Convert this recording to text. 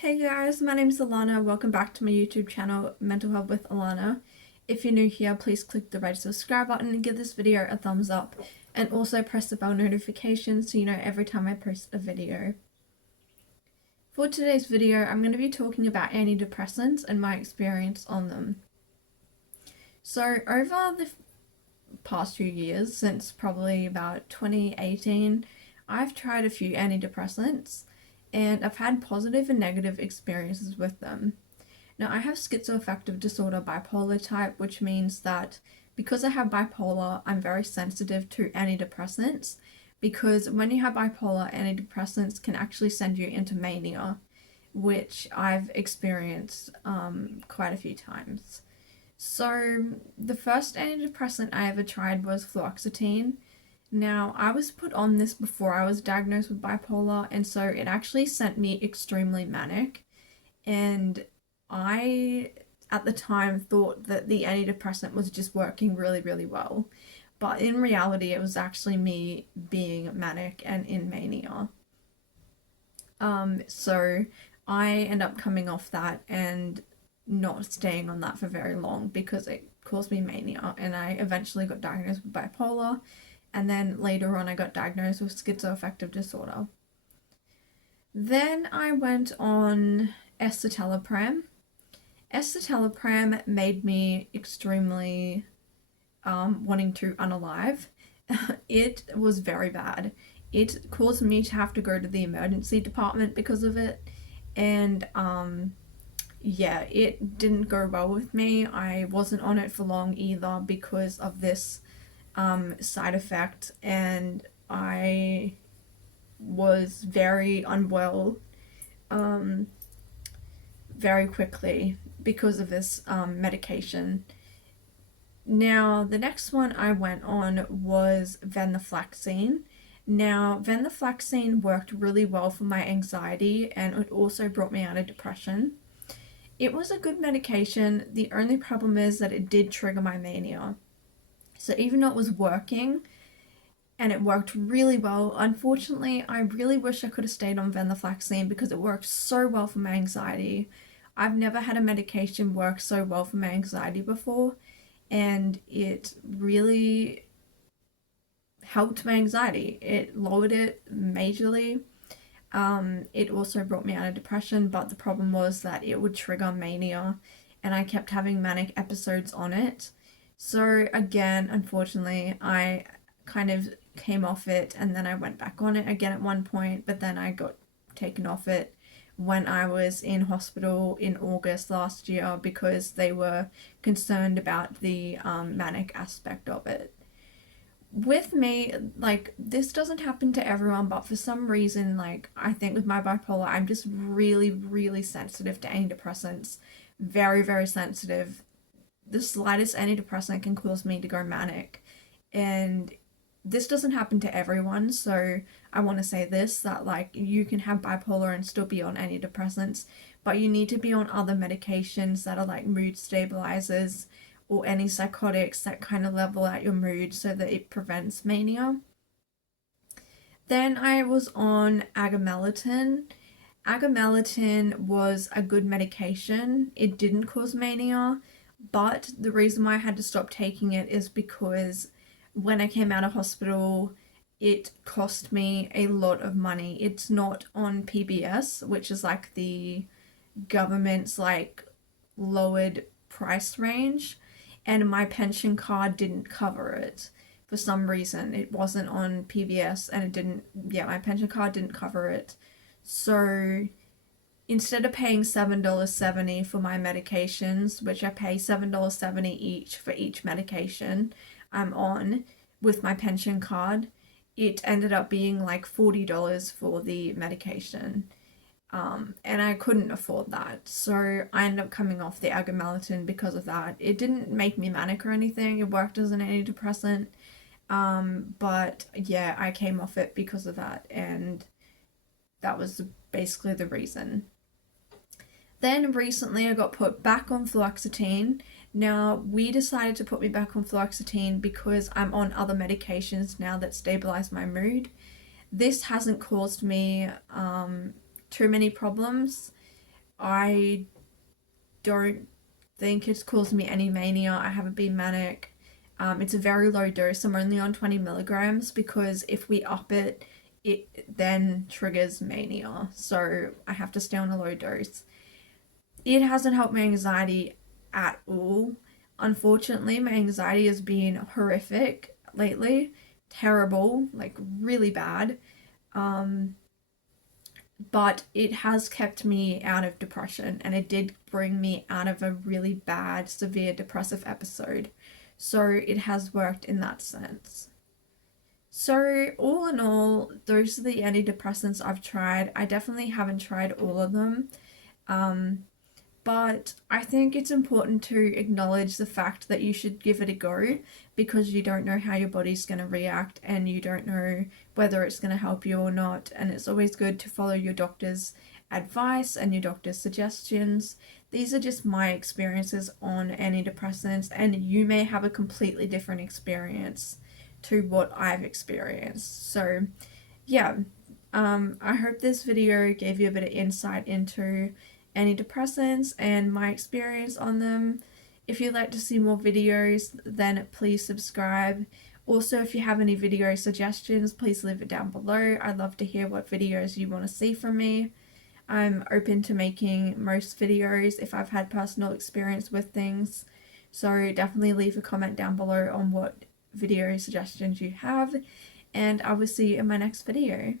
Hey guys, my name is Alana. Welcome back to my YouTube channel, Mental Health with Alana. If you're new here, please click the red subscribe button and give this video a thumbs up, and also press the bell notification so you know every time I post a video. For today's video, I'm going to be talking about antidepressants and my experience on them. So over the past few years, since probably about 2018, I've tried a few antidepressants and I've had positive and negative experiences with them. Now, I have schizoaffective disorder bipolar type, which means that because I have bipolar, I'm very sensitive to antidepressants, because when you have bipolar, antidepressants can actually send you into mania, which I've experienced quite a few times. So the first antidepressant I ever tried was fluoxetine. Now, I was put on this before I was diagnosed with bipolar, and so it actually sent me extremely manic. And I, at the time, thought that the antidepressant was just working really, really well. But in reality, it was actually me being manic and in mania. So I end up coming off that and not staying on that for very long because it caused me mania, and I eventually got diagnosed with bipolar. And then later on I got diagnosed with schizoaffective disorder. Then I went on escitalopram. Escitalopram made me extremely wanting to unalive. It was very bad. It caused me to have to go to the emergency department because of it. And yeah, it didn't go well with me. I wasn't on it for long either because of this side effect, and I was very unwell very quickly because of this medication. Now, the next one I went on was venlafaxine. Now, venlafaxine worked really well for my anxiety, and it also brought me out of depression. It was a good medication. The only problem is that it did trigger my mania. So even though it was working, and it worked really well, unfortunately, I really wish I could have stayed on venlafaxine because it worked so well for my anxiety. I've never had a medication work so well for my anxiety before, and it really helped my anxiety. It lowered it majorly. It also brought me out of depression, but the problem was that it would trigger mania, and I kept having manic episodes on it. So again, unfortunately, I kind of came off it, and then I went back on it again at one point, but then I got taken off it when I was in hospital in August last year because they were concerned about the manic aspect of it. With me, like, this doesn't happen to everyone, but for some reason, like, I think with my bipolar, I'm just really, really sensitive to antidepressants. Very, very sensitive. The slightest antidepressant can cause me to go manic, and this doesn't happen to everyone. So I want to say this, that like you can have bipolar and still be on antidepressants, but you need to be on other medications that are like mood stabilizers or any psychotics that kind of level out your mood so that it prevents mania. Then I was on agomelatine. Agomelatine was a good medication. It didn't cause mania. But the reason why I had to stop taking it is because when I came out of hospital, it cost me a lot of money. It's not on PBS, which is like the government's like lowered price range, and my pension card didn't cover it for some reason. It wasn't on PBS, and it didn't, yeah, my pension card didn't cover it. So instead of paying $7.70 for my medications, which I pay $7.70 each for each medication I'm on with my pension card, it ended up being like $40 for the medication. And I couldn't afford that. So I ended up coming off the agomelatine because of that. It didn't make me manic or anything. It worked as an antidepressant. But yeah, I came off it because of that. And that was basically the reason. Then recently I got put back on fluoxetine. Now, we decided to put me back on fluoxetine because I'm on other medications now that stabilize my mood. This hasn't caused me too many problems. I don't think it's caused me any mania. I haven't been manic. It's a very low dose. I'm only on 20 milligrams because if we up it, it then triggers mania. So I have to stay on a low dose. It hasn't helped my anxiety at all. Unfortunately, my anxiety has been horrific lately. Terrible, like really bad. Um, but it has kept me out of depression, and it did bring me out of a really bad, severe depressive episode. So it has worked in that sense. So, all in all, those are the antidepressants I've tried. I definitely haven't tried all of them. Um, but I think it's important to acknowledge the fact that you should give it a go because you don't know how your body's going to react and you don't know whether it's going to help you or not. And it's always good to follow your doctor's advice and your doctor's suggestions. These are just my experiences on antidepressants, and you may have a completely different experience to what I've experienced. So, yeah, I hope this video gave you a bit of insight into antidepressants and my experience on them. If you'd like to see more videos, then please subscribe. Also, if you have any video suggestions, please leave it down below. I'd love to hear what videos you want to see from me. I'm open to making most videos if I've had personal experience with things. So definitely leave a comment down below on what video suggestions you have, and I will see you in my next video.